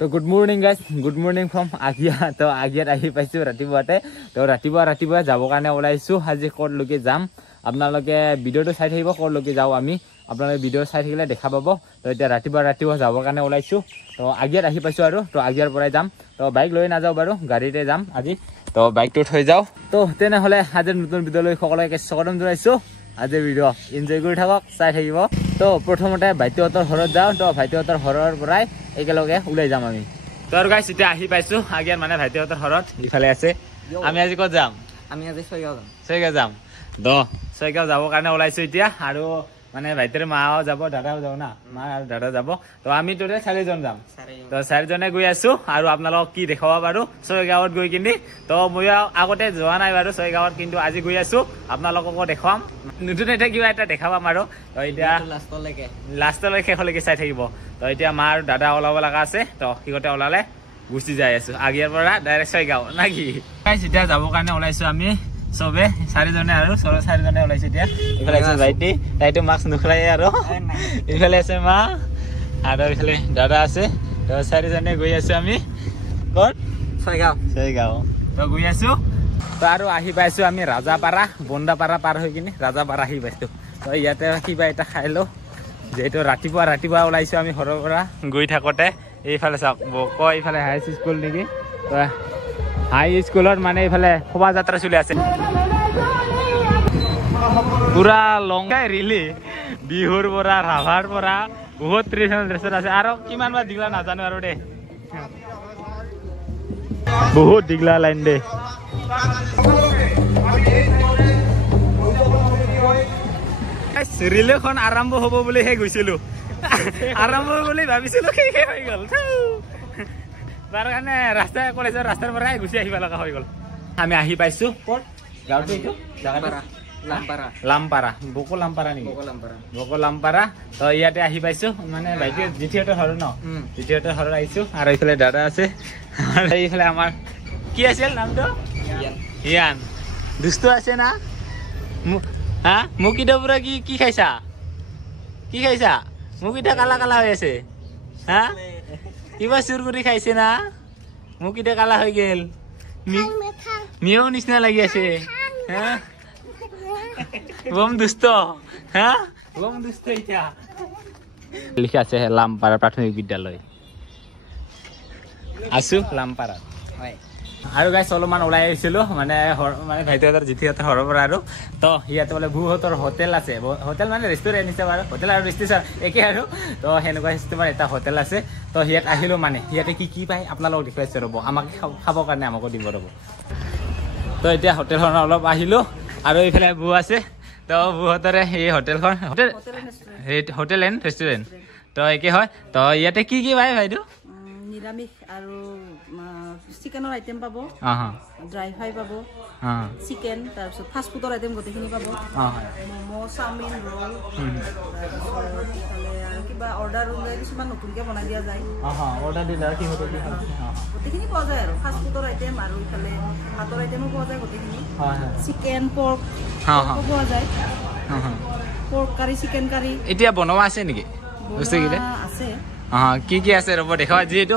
তো good morning guys, good morning from Agia. তো আগিয়াত আহি পাইছোঁ ৰাতিপুৱাতে। তো ৰাতিপুৱা যাবৰ কাৰণে ওলাইছোঁ। আজি ক'লৈকে যাম আপোনালোকে ভিডিঅ'টো চাই থাকিব, ক'লৈকে যাওঁ আমি আপোনালোকে ভিডিঅ' চাই থাকিলে দেখা পাব। তো এতিয়া ৰাতিপুৱা যাবৰ কাৰণে ওলাইছোঁ। তো আগিয়াত আহি পাইছোঁ আৰু তো আগিয়াৰ পৰাই যাম। তো বাইক লৈ নাযাওঁ বাৰু, গাড়ীতে যাম আজি। তো বাইকটো থৈ যাওঁ। তো তেনেহ'লে আজিৰ নতুন ভিডিঅ'লৈ সকলোকে স্বাগতম জনাইছোঁ। আজিৰ ভিডিঅ' এনজয় কৰি থাকক, চাই থাকিব। তো প্ৰথমতে ভাইটিহঁতৰ ঘৰত যাওঁ। তো ভাইটিহঁতৰ ঘৰৰ পৰাই একেলগে ওলাই যাম আমি। তো আৰু গাইছ এতিয়া আহি পাইছোঁ আগিয়াত, মানে ভাইটিহঁতৰ ঘৰত ইফালে আছে। আমি আজি ক'ত যাম? আমি আজি ছয়গাঁও যাম। তো ছয়গাঁও যাবৰ কাৰণে ওলাইছোঁ এতিয়া। আৰু মানে ভাইটিৰ মাও যাব, দাদাও যাব না, মা আৰু দাদা যাব। তো আমি তোৰে 4জন যাম। তো 4জনে গৈ আছোঁ। আৰু আপোনালোকক কি দেখাব পাৰোঁ ছয়গাঁৱত গৈ কিনি। তো মই আগতে যোৱা নাই বাৰু ছয়গাঁৱত, কিন্তু আজি গৈ আছোঁ, আপোনালোককো দেখুৱাম। নতুন এটা কিবা এটা দেখা পাম আৰু। তো এতিয়া লাষ্টলৈকে শেষলৈকে চাই থাকিব। তো এতিয়া মা আৰু দাদা ওলাব লগা আছে। তো সিহঁতে ওলালে গুচি যাই আছোঁ আগিয়াৰ পৰা ডাইৰেক্ট ছয়গাঁও না কি? এতিয়া যাবৰ কাৰণে ওলাইছোঁ আমি চবে 4জনে, আৰু 4জনে ওলাইছোঁ এতিয়া। ইফালে আছে ভাইটি, তাইতো মাস্ক নোখোলাই আৰু ইফালে আছে মা আৰু ইফালে দাদা আছে। তো 4জনে গৈ আছোঁ আমি ক'ত? ছয়গাঁও। তো গৈ আছোঁ। তো আৰু আহি পাইছোঁ আমি ৰাজাপাৰা, বন্দাপাৰা পাৰ হৈ কিনি ৰাজাপাৰা আহি পাইছোঁ। তো ইয়াতে কিবা এটা খাই লওঁ, যিহেতু ৰাতিপুৱা ওলাইছোঁ আমি ঘৰৰ পৰা। গৈ থাকোঁতে এইফালে চাওক কয় এইফালে হাই স্কুল নেকি? হাই স্কুলত মানে এইফালে শোভাযাত্ৰা চলি আছে পুৰা লংকাই ৰিলি। বিহুৰ পৰা, ৰাভাৰ পৰা বহুত ট্ৰেডিশ্যনেল ড্ৰেছত আছে। আৰু কিমান বা দীঘলা নাজানো আৰু দেই, বহুত দীঘলা লাইন দেই। ৰিলেখন আৰম্ভ হ'ব বুলিহে গৈছিলোঁ, আৰম্ভ বুলি ভাবিছিলোঁ, শেষ হৈ গ'ল। তাৰ কাৰণে কলেজৰ ৰাস্তাৰ পৰাই গুচি আহিব লগা হৈ গ'ল। আমি আহি পাইছোঁ ক'ত? গাঁৱটো এইটো লামপাৰা, বকো লামপাৰা নেকি? বকো লামপাৰা। তো ইয়াতে আহি পাইছোঁ, মানে ভাইটি জিঠিহঁতৰ ঘৰ ন, জিঠিহঁতৰ ঘৰত আহিছোঁ। আৰু এইফালে দাদা আছে, আৰু এইফালে আমাৰ কি আছিল নামটো? হিয়ান। দুষ্ট আছে না? হা মোক ইটা পুৰা কি খাইছা? কি খাইছা? মোক ইটা কালা হৈ আছে। হা কিবা চুৰ কৰি খাইছে না? মোক ইটা কালা হৈ গেল, মিও নিচিনা লাগি আছে। হা বম দুষ্ট, হা বম দুষ্ট। এতিয়া লিখা আছে লামপাৰা প্ৰাথমিক বিদ্যালয়। আছো লামপাৰাত। আৰু গাইছ অলপমান ওলাই আহিছিলোঁ, মানে ভাইটিহঁতৰ জিঠিহঁতৰ ঘৰৰ পৰা। আৰু তো ইয়াতে বোলে বুহঁতৰ হোটেল আছে, হোটেল মানে ৰেষ্টুৰেণ্ট হিচাপে আৰু, হোটেল আৰু ৰেষ্টুৰেণ্ট একে আৰু। তো সেনেকুৱা চিষ্টেমৰ এটা হোটেল আছে। তো ইয়াত আহিলোঁ, মানে ইয়াতে কি পায় আপোনালোকক দেখুৱাইছে ৰ'ব, আমাক খাবৰ কাৰণে আমাকো দিব ৰ'ব। তো এতিয়া হোটেলখন অলপ আহিলোঁ, আৰু এইফালে বু আছে। তো বুহঁতৰে এই হোটেলখন হোটেল এণ্ড ৰেষ্টুৰেণ্ট তো একে হয়। তো ইয়াতে কি পায় বাইদেউ? নিৰামিষ আৰু চিকেনৰ আইটেম পাব, ড্ৰাই ফ্ৰাই পাব, চিকেন, তাৰপিছত ফাষ্ট ফুডৰ আইটেম গোটেইখিনি পাব। ম'ম', চাওমিন, ৰোল, আৰু কিবা অৰ্ডাৰ হ'লে কিছুমান নতুনকৈ বনাই দিয়া যায়। অৰ্ডাৰ দিলে গোটেইখিনি পোৱা যায় আৰু ফাষ্ট ফুডৰ আইটেম, আৰু ইফালে ভাতৰ আইটেমো পোৱা যায় গোটেইখিনি। চিকেন, পৰ্ক পোৱা যায়, পৰ্ক কাৰী, চিকেন কাৰী। এতিয়া বনোৱা আছে নেকি বস্তুকেইটা? আছে। কি আছে ৰ'ব দেখাবা। যিহেতু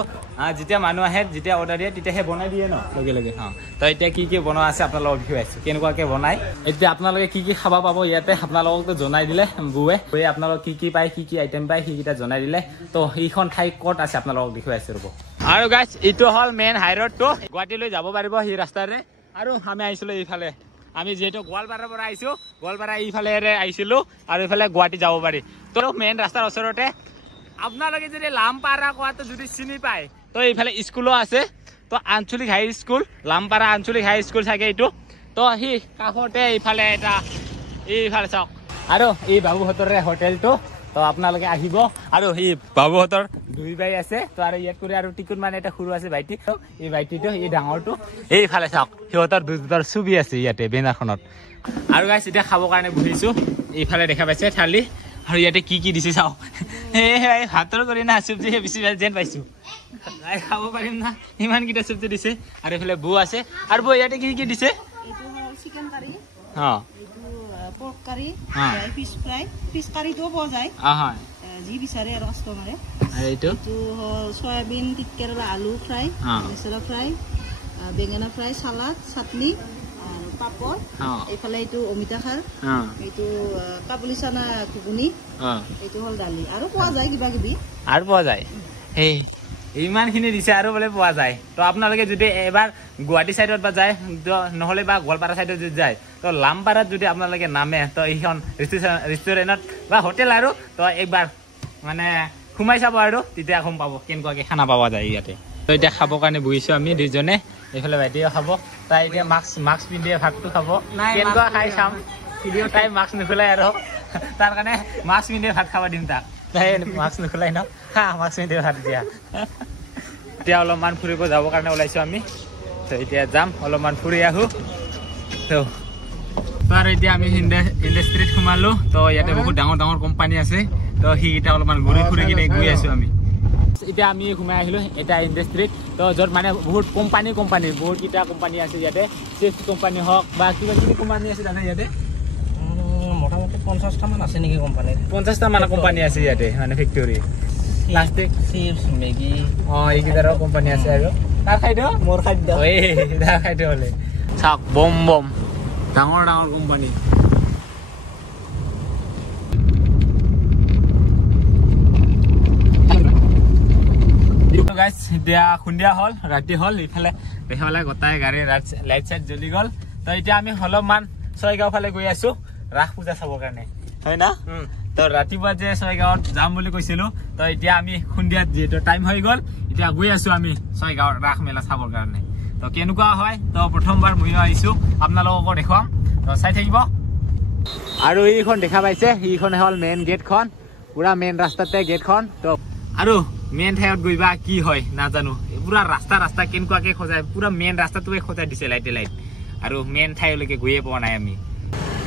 যেতিয়া মানুহ আহে, যেতিয়া অৰ্ডাৰ দিয়ে, তেতিয়াহে বনাই দিয়ে ন লগে। তো এতিয়া কি বনোৱা আছে আপোনালোকক দেখুৱাইছোঁ, কেনেকুৱাকৈ বনাই। এতিয়া আপোনালোকে কি খাব পাব ইয়াতে আপোনালোককতো জনাই দিলে বুৱে আপোনালোক কি পায়, কি আইটেম পায়, সেইকেইটা জনাই দিলে। তো এইখন ঠাই ক'ত আছে আপোনালোকক দেখুৱাইছোঁ ৰ'ব। আৰু গাইছ এইটো হ'ল মেইন হাই ৰোডটো, গুৱাহাটীলৈ যাব পাৰিব সেই ৰাস্তাৰে। আৰু আমি আহিছিলোঁ এইফালে, আমি যিহেতু গোৱালপাৰাৰ পৰা আহিছোঁ, গোৱালপাৰা এইফালেৰে আহিছিলোঁ, আৰু এইফালে গুৱাহাটী যাব পাৰি। তো মেইন ৰাস্তাৰ ওচৰতে আপোনালোকে যদি লামপাৰা কোৱাটো যদি চিনি পায়, তো এইফালে স্কুলো আছে। তো আঞ্চলিক হাই স্কুল, লামপাৰা আঞ্চলিক হাই স্কুল চাগে এইটো। তো সেই কাষতে এইফালে এইফালে চাওক, আৰু এই বাবুহঁতৰে হোটেলটো। তো আপোনালোকে আহিব। আৰু এই বাবুহঁতৰ 2 ভাই আছে। তো আৰু ইয়াত কৰি আৰু টিকুট মানে এটা সৰু আছে ভাইটি, এই ভাইটিটো এই ডাঙৰটো। এইফালে চাওক সিহঁতৰ দুটাৰ ছবি আছে ইয়াতে বেনাৰখনত। আৰু গাইছ এতিয়া খাবৰ কাৰণে বহিছোঁ। এইফালে দেখা পাইছে থালি, আৰু ইয়াতে কি দিছে চাওক। ভাতৰ কৰি না চব্জিহে বেছি যেন পাইছোঁ, খাব পাৰিম না, ইমানকেইটা চব্জি দিছে। আৰু এইফালে বৌ আছে। আৰু বৌ ইয়াতে কি দিছে? চিকেন কাৰী, পৰ্ক কাৰী, ফিছ ফ্ৰাই, ফিছ কাৰীটোও পোৱা যায়, যি বিচাৰে আৰু কাষ্টমাৰে। আৰু এইটো সয়াবিন তিতকেৰেলা আলু ফ্ৰাই লেচেৰা ফ্ৰাই বেঙেনা ফ্ৰাই সালাড চাটনি আৰু পাপৰ এইফালে এইটো অমিতা খাৰ এইটো কাবুলি চানা ঘুগুনি এইটো হল দালি আৰু পোৱা যায় কিবা কিবি আৰু পোৱা যায় এই ইমানখিনি দিছে আৰু বোলে পোৱা যায় তো আপোনালোকে যদি এবাৰ গুৱাহাটী সাইডত বা যায় নহলে বা গোৱালপাৰা সাইডত যদি যায় তো লামপাৰাত যদি আপোনালোকে নামে তো এইখন ৰেষ্টুৰেণ্টত বা হোটেল আৰু তো একবাৰ মানে সোমাই চাব আৰু তেতিয়া গম পাব কেনেকুৱাকে খানা পোৱা যায় ইয়াতে তো এতিয়া খাবৰ কাৰণে বহিছো আমি দুইজনে এইফালে ভাইটিয়ে খাব তাই এতিয়া মাস্ক পিন্ধিয়ে ভাতটো খাব কেনেকুৱা খাই চাম ভিডিঅ' তাই মাস্ক নোখোলাই আৰু তাৰ কাৰণে মাস্ক পিন্ধিয়ে ভাত খাব দিম তাক তাই মাস্ক নোখোলাই ন মাস্ক পিন্ধিয়ে ভাত দিয়া এতিয়া অলপমান ফুৰিব যাবৰ কাৰণে ওলাইছো আমি তো এতিয়া যাম অলপমান ফুৰি আহো তো তাৰ এতিয়া আমি ইণ্ডাষ্ট্ৰীত সোমালো তো ইয়াতে বহুত ডাঙৰ ডাঙৰ কোম্পানী আছে তো সেইকেইটা অলপমান ঘূৰি ফুৰি কিনে গৈ আছো আমি এতিয়া আমি সোমাই আহিলো এটা ইণ্ডাষ্ট্ৰীত তো য'ত মানে বহুত কোম্পানী বহুত কেইটা কোম্পানী আছে ইয়াতে চেফ কোম্পানী হওক বা কিবা কিবি কোম্পানী আছে জানে ইয়াতে মোটামুটি 50টা মান আছে নেকি কোম্পানী 50টা মান কোম্পানী আছে ইয়াতে মানে ফেক্টৰী প্লাষ্টিক চিপছ মেগী এইকেইটাৰো কোম্পানী আছে আৰু তাৰ খাদ্য মোৰ খাদ্য তাৰ খাদ্য হ'লে চাওক বম ডাঙৰ ডাঙৰ কোম্পানী এতিয়া সন্ধিয়া হল ৰাতি হল ইফালে দেখালে গোটাই গাড়ী লাইট চাইট জ্বলি গল তো এতিয়া আমি অলপমান ছয়গাঁও ফালে গৈ আছো ৰাস পূজা চাবৰ কাৰণে হয় না তো ৰাতিপুৱা যে ছয়গাঁৱত যাম বুলি কৈছিলো তো এতিয়া আমি সন্ধিয়াত যিহেতু টাইম হৈ গল এতিয়া গৈ আছো আমি ছয়গাঁৱৰ ৰাস মেলা চাবৰ কাৰণে তো কেনেকুৱা হয় তো প্ৰথমবাৰ ময়ো আহিছো আপোনালোককো দেখুৱাম তো চাই থাকিব আৰু এইখন দেখা পাইছে এইখন হ'ল মেইন গেটখন পুৰা মেইন ৰাস্তাতে গেটখন তো আৰু মেইন ঠাইত গইবা কি হয় নাজানো পুৰা ৰাস্তা কেনেকুৱাকে খজাই পুৰা মেইন ৰাস্তাটোৱে খজাই দিছে লাইট আৰু মেইন ঠাইলৈকে গৈয়ে পোৱা নাই আমি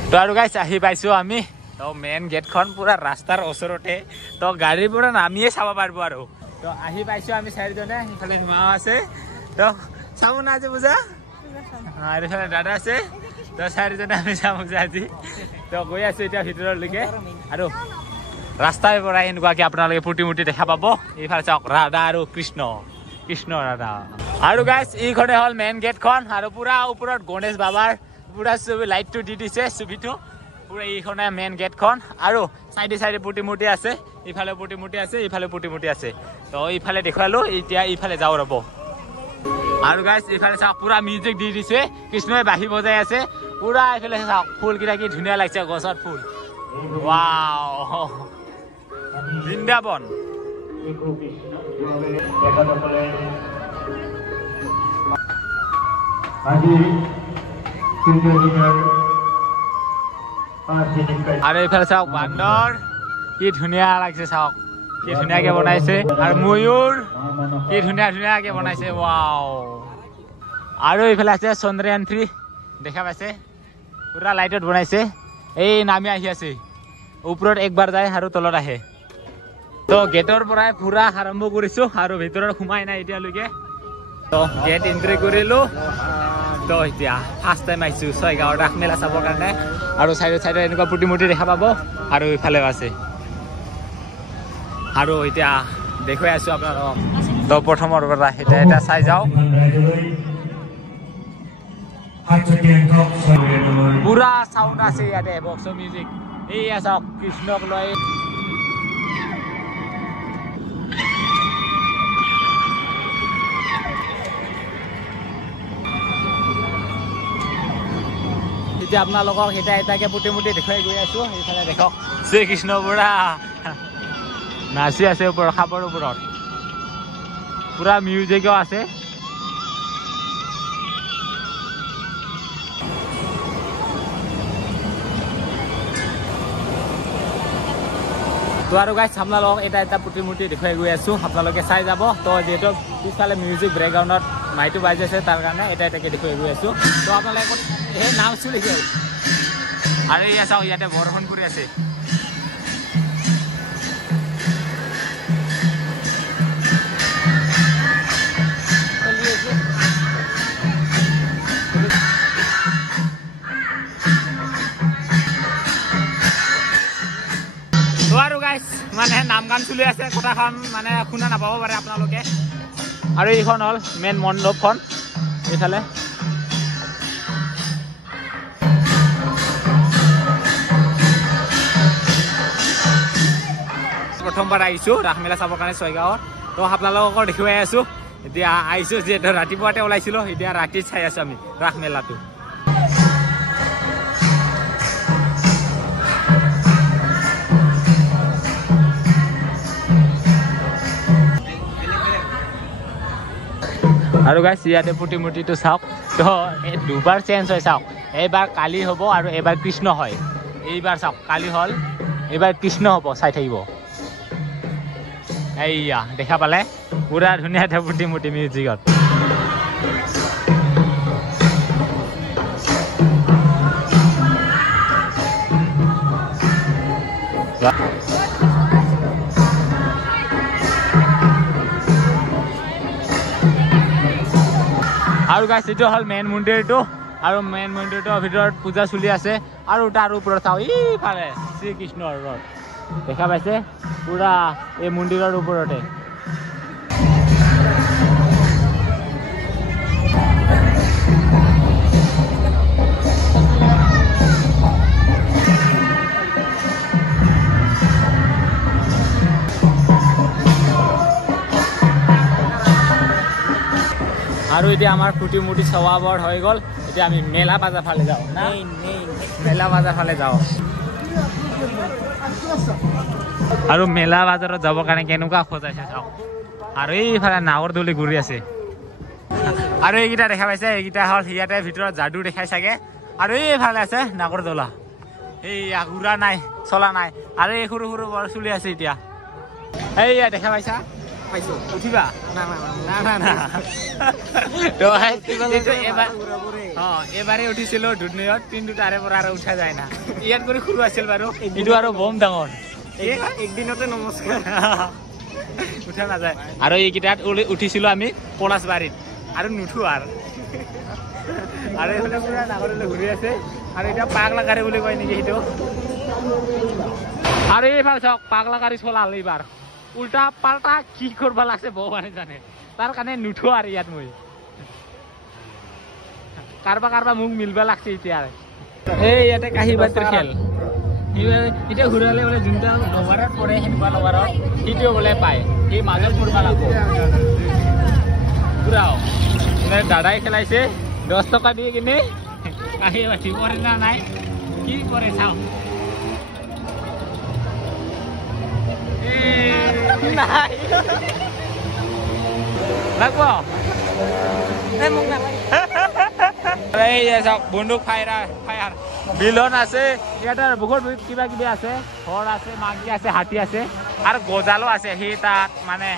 তো আৰু গাইছ আহি পাইছো আমি তো মেইন গেটখন পুৰা ৰাস্তাৰ ওচৰতে তো গাড়ীৰ পৰা নামিয়ে চাব পাৰিব আৰু তো আহি পাইছো আমি চাৰিজনে ইফালে হিমা আছে তো চাব না আজি পূজা আৰু ইফালে দাদা আছে তো চাৰিজনে আমি চাম পূজা আজি তো গৈ আছো এতিয়া ভিতৰলৈকে আৰু ৰাস্তাৰ পৰা এনেকুৱাকে আপোনালোকে প্ৰতিমূৰ্তি দেখা পাব এইফালে চাওক ৰাধা আৰু কৃষ্ণ ৰাধা আৰু গাইছ এইখনে হ'ল মেইন গেটখন আৰু পুৰা ওপৰত গণেশ বাবাৰ পুৰা লাইটটো দি দিছে ছবিটো পুৰা এইখনে মেইন গেটখন আৰু চাইডে প্ৰতিমূৰ্তি আছে ইফালে প্ৰতিমূৰ্তি আছে ইফালে প্ৰতিমূৰ্তি আছে তো ইফালে দেখুৱালো এতিয়া ইফালে যাওঁ ৰ'ব আৰু গাইছ ইফালে চাওক পুৰা মিউজিক দি দিছে কৃষ্ণই বাঁহী বজাই আছে পুৰা ইফালে চাওক ফুলকেইটা কি ধুনীয়া লাগিছে গছত ফুল ৱাও বৃন্দাবন আৰু এইফালে চাওক বান্দৰ কি ধুনীয়া লাগিছে চাওক কি ধুনীয়াকে বনাইছে আৰু ময়ূৰ কি ধুনীয়াকে বনাইছে ৱাও আৰু এইফালে আছে চন্দ্ৰয়ান 3 দেখা পাইছে পুৰা লাইটত বনাইছে এই নামি আহি আছে ওপৰত একবাৰ যায় আৰু তলত আহে তো গেটৰ পৰাই পুৰা আৰম্ভ কৰিছো আৰু ভিতৰত সোমাই নাই এতিয়ালৈকে তো গেট এন্ট্ৰি কৰিলো তো এতিয়া ফাৰ্ষ্ট টাইম আহিছো ছয়গাঁৱৰ ৰাস মেলা চাবৰ কাৰণে আৰু চাইডে এনেকুৱা প্ৰতিমূৰ্তি দেখা পাব আৰু ইফালেও আছে আৰু এতিয়া দেখুৱাই আছো আপোনালোকক তো প্ৰথমৰ পৰা এটা চাই যাওঁ পুৰা চাউণ্ড আছে ইয়াতে বক্স মিউজিক এইয়া চাওক কৃষ্ণক লৈ এতিয়া আপোনালোকক এটাকে প্ৰতিমূৰ্তি দেখুৱাই গৈ আছো এইফালে দেখক শ্ৰীকৃষ্ণ পুৰা নাচি আছে ওপৰত খাপৰ ওপৰত পুৰা মিউজিকো আছে তো আৰু গাইছ আপোনালোকক এটা প্ৰতিমূৰ্তি দেখুৱাই গৈ আছো আপোনালোকে চাই যাব তো যিহেতু পিছফালে মিউজিক ব্ৰেকগ্ৰাউণ্ডত মাইটো বাজি আছে তাৰ কাৰণে এটাকে দেখুৱাই গৈ আছো তো আপোনালোকে এই নাম চলিছে আৰু এয়া চাওক ইয়াতে বৰষুণ কৰি আছে তো আৰু গাইছ মানে নাম গান চলি আছে কথাখন মানে শুনা নাপাব পাৰে আপোনালোকে আৰু এইখন হ'ল মেইন মণ্ডপখন এইফালে প্ৰথমবাৰ আহিছোঁ ৰাসমেলা চাবৰ কাৰণে ছয়গাঁৱত তো আপোনালোকক দেখুৱাই আছোঁ এতিয়া আহিছোঁ যিহেতু ৰাতিপুৱাতে ওলাইছিলোঁ এতিয়া ৰাতি চাই আছোঁ আমি ৰাসমেলাটো আৰু গাইছ ইয়াতে প্ৰতিমূৰ্তিটো চাওক তো এই দুবাৰ চেঞ্জ হয় চাওক এইবাৰ কালি হ'ব আৰু এইবাৰ কৃষ্ণ হয় এইবাৰ চাওক কালি হ'ল এইবাৰ কৃষ্ণ হ'ব চাই থাকিব এইয়া দেখা পালে পুৰা ধুনীয়া এটা প্ৰতিমূৰ্তি মিউজিকত আৰু গাইছ এইটো হ'ল মেইন মন্দিৰটো আৰু মেইন মন্দিৰটোৰ ভিতৰত পূজা চলি আছে আৰু তাৰ ওপৰত চাওঁ ইফালে শ্ৰীকৃষ্ণৰ ৰথ দেখা পাইছে পুৰা এই মন্দিৰৰ ওপৰতে আৰু এতিয়া আমাৰ প্ৰতিমূৰ্তি চোৱা বৰ হৈ গ'ল এতিয়া আমি মেলা বাজাৰ ফালে যাওঁ মেলা বাজাৰ ফালে যাওঁ আৰু মেলা বাজাৰত যাবৰ কাৰণে কেনেকুৱা সজাইছে চাওক আৰু এইফালে নাৱৰ দলি ঘূৰি আছে আৰু এইকেইটা দেখা পাইছে এইকেইটা হ'ল ইয়াতে ভিতৰত যাদু দেখাই চাগে আৰু এইফালে আছে নাগৰ দলা এইয়া ঘূৰা নাই চলা নাই আৰু এই সৰু সৰু বৰ চলি আছে এতিয়া এইয়া দেখা পাইছা উঠিবা এবাৰে উঠিছিলো দুধনৈত কিন্তু তাৰে পৰা আৰু উঠা যায় না ইয়াত কৰি সৰু আছিল বাৰু এইটো আৰু বম ডাঙৰ একদিনতে নমস্কাৰ উঠা নাযায় আৰু এইকেইটাত উঠিছিলো আমি পলাশবাৰীত আৰু নুঠো আৰু এইফালে পুৰা নাগৰলৈ ঘূৰি আছে আৰু এতিয়া পাগলাকাৰী বুলি কয় নেকি সেইটো আৰু এইফালে চাওক পাগলাকাৰী চলাল এইবাৰ উল্টা পাল্টা কি কৰিব লাগছে ভগৱানে জানে তাৰ কাৰণে নুঠো আৰু ইয়াত মই কাৰোবাৰ মোক মিলবা লাগছে এতিয়া এই ইয়াতে কাঁহী বাতিৰ খেল এতিয়া ঘূৰালে বোলে যোনটা লভাৰত পৰে সেনেকুৱা লভাৰত সেইটোও বোলে পায় সেই মাজত কৰিব লাগিব পুৰাও দাদাই খেলাইছে 10 টকা দিয়ে কিনে কাঁহী বাতি পৰে না নাই কি কৰে চাওঁ নাই লাগব এই চাওক বন্দুক ফায়াৰ বিলন আছে ইয়াতে বহুত কিবা কিবি আছে ঘৰ আছে মাগি আছে হাতী আছে আৰু গজালো আছে সি তাত মানে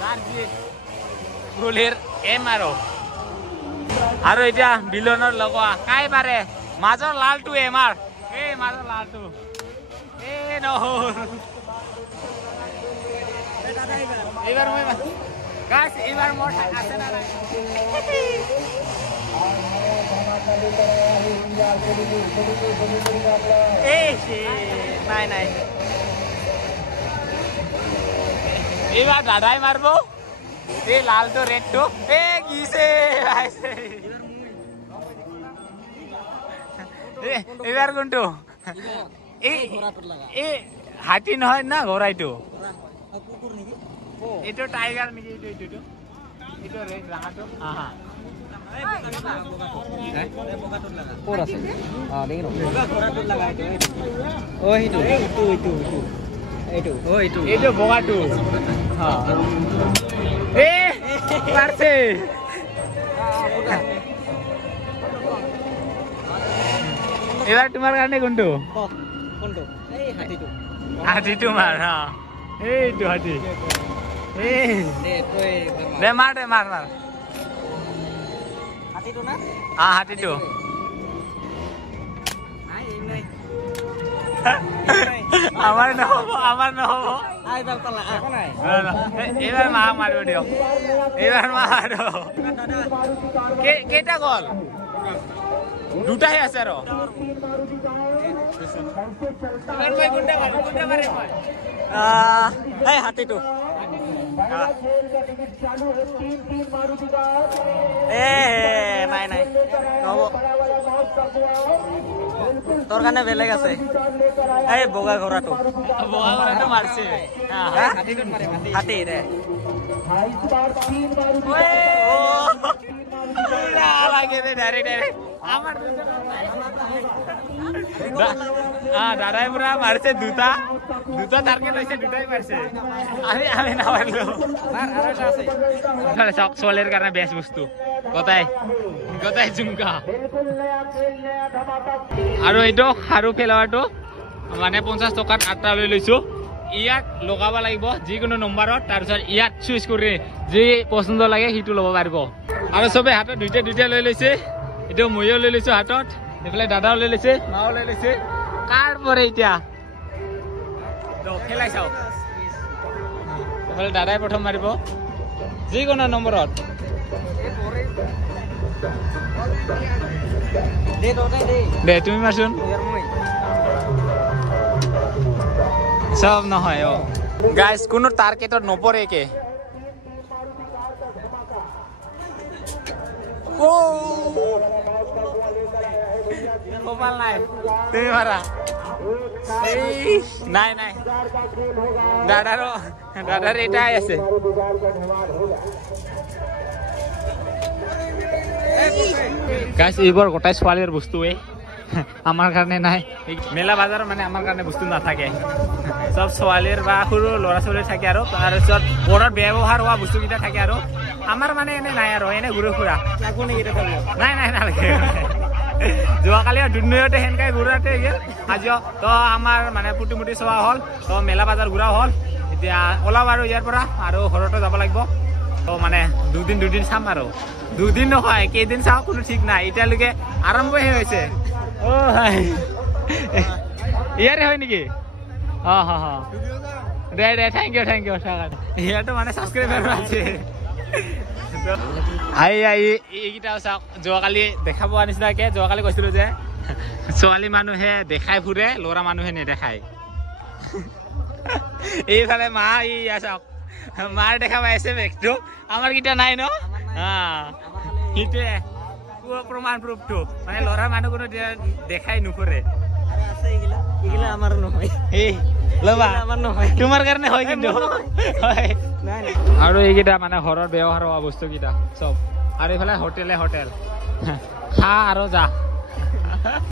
তাৰ যি গুলিৰ এম আৰু এতিয়া বিলনৰ লগোৱা কাই পাৰে মাজৰ লালটো এমাৰ এই মাজৰ লালটো এই নহল এইবাৰ মই গাইছ এইবাৰ মোৰ আছে না নাই নাই এইবাৰ দাদাই মাৰিব এই লালটো ৰেডটো গিছে এইবাৰ কোনটো এই হাতী নহয় না ঘোঁৰাইটো এইটো টাইগাৰ নেকি এইটো ৰেড ৰাঙাটো এইটো বগাটো এইবাৰ তোমাৰ কাৰণে কোনটো হাতীটো মাৰ এইটো হাতী মাৰ হাতীটো আমাৰ নহ'ব এইবাৰ মাক মাৰিব দিয়ক এইবাৰ কেইটা গ'ল দুটাহে আছে আৰু এই হাতীটো নাই নাই নহ'ব তোৰ কাৰণে বেলেগ আছে এই বগা ঘোঁৰাটো মাৰিছে হাতী ৰে দাদাই পুৰা মাৰিছে দুটা টাৰ্গেট লৈছে দুটাই মাৰিছে আমি নামাৰিলো ছোৱালীৰ কাৰণে বেষ্ট বস্তু গতাই জুমকা আৰু এইটো খাৰু পেলোৱাটো মানে 50 টকাত 8টা লৈ লৈছো ইয়াত লগাব লাগিব যিকোনো নম্বৰত তাৰপিছত ইয়াত চুইচ কৰি যি পচন্দ লাগে সেইটো ল'ব পাৰিব আৰু চবে হাতত দুইটা লৈ লৈছে এইটো ময়ো লৈ লৈছো হাতত এইফালে দাদাও লৈ লৈছে মাও লৈ লৈছে কাৰ পৰে এতিয়া খেলাই চাওক এইফালে দাদাই প্ৰথম মাৰিব যিকোনো নম্বৰত দে তুমি মাৰচোন সব নহয় গাইজ কোনো টাৰ্গেটত নপৰে কে কপাল নাই তুমি মাৰা নাই দাদাৰ এটাই আছে গাইজ এইবোৰ গোটাই ছোৱালীৰ বস্তুৱে আমাৰ কাৰণে নাই মেলা বাজাৰত মানে আমাৰ কাৰণে বস্তু নাথাকে সব ছোৱালীৰ বা সৰু ল'ৰা ছোৱালী থাকে আৰু তাৰপিছত ঘৰত ব্যৱহাৰ হোৱা বস্তুকেইটা থাকে আৰু আমাৰ মানে এনে নাই আৰু এনে ঘূৰি ফুৰা নাই নালাগে যোৱাকালি দুনিয়াতে সেনেকাই ঘূৰাতে আজিও তো আমাৰ মানে পুটি চোৱা হ'ল তো মেলা বাজাৰ ঘূৰা হ'ল এতিয়া ওলাব আৰু ইয়াৰ পৰা আৰু ঘৰতো যাব লাগিব তো মানে দুদিন চাম আৰু দুদিন নহয় কেইদিন চাওঁ কোনো ঠিক নাই এতিয়ালৈকে আৰম্ভহে হৈছে ইয়াৰে হয় নেকি দে থেংক ইউ ইয়াতো মানে ছাবস্ক্ৰাইবাৰ আছে এইকেইটা চাওক যোৱাকালি দেখা পোৱা নিচিনাকে যোৱাকালি কৈছিলো যে ছোৱালী মানুহে দেখাই ফুৰে ল'ৰা মানুহে নেদেখায় এইফালে মা চাওক মাৰ দেখা পাইছে বেগটো আমাৰ কেইটা নাই ন সেইটোৱে প্ৰমাণ প্ৰুফটো মানে ল'ৰা মানুহ কোনো দেখাই নুফুৰে তোমাৰ কাৰণে হয় কিন্তু আৰু এইকেইটা মানে ঘৰৰ ব্যৱহাৰ হোৱা বস্তু কেইটা চব আৰু এইফালে হোটেল খা আৰু যা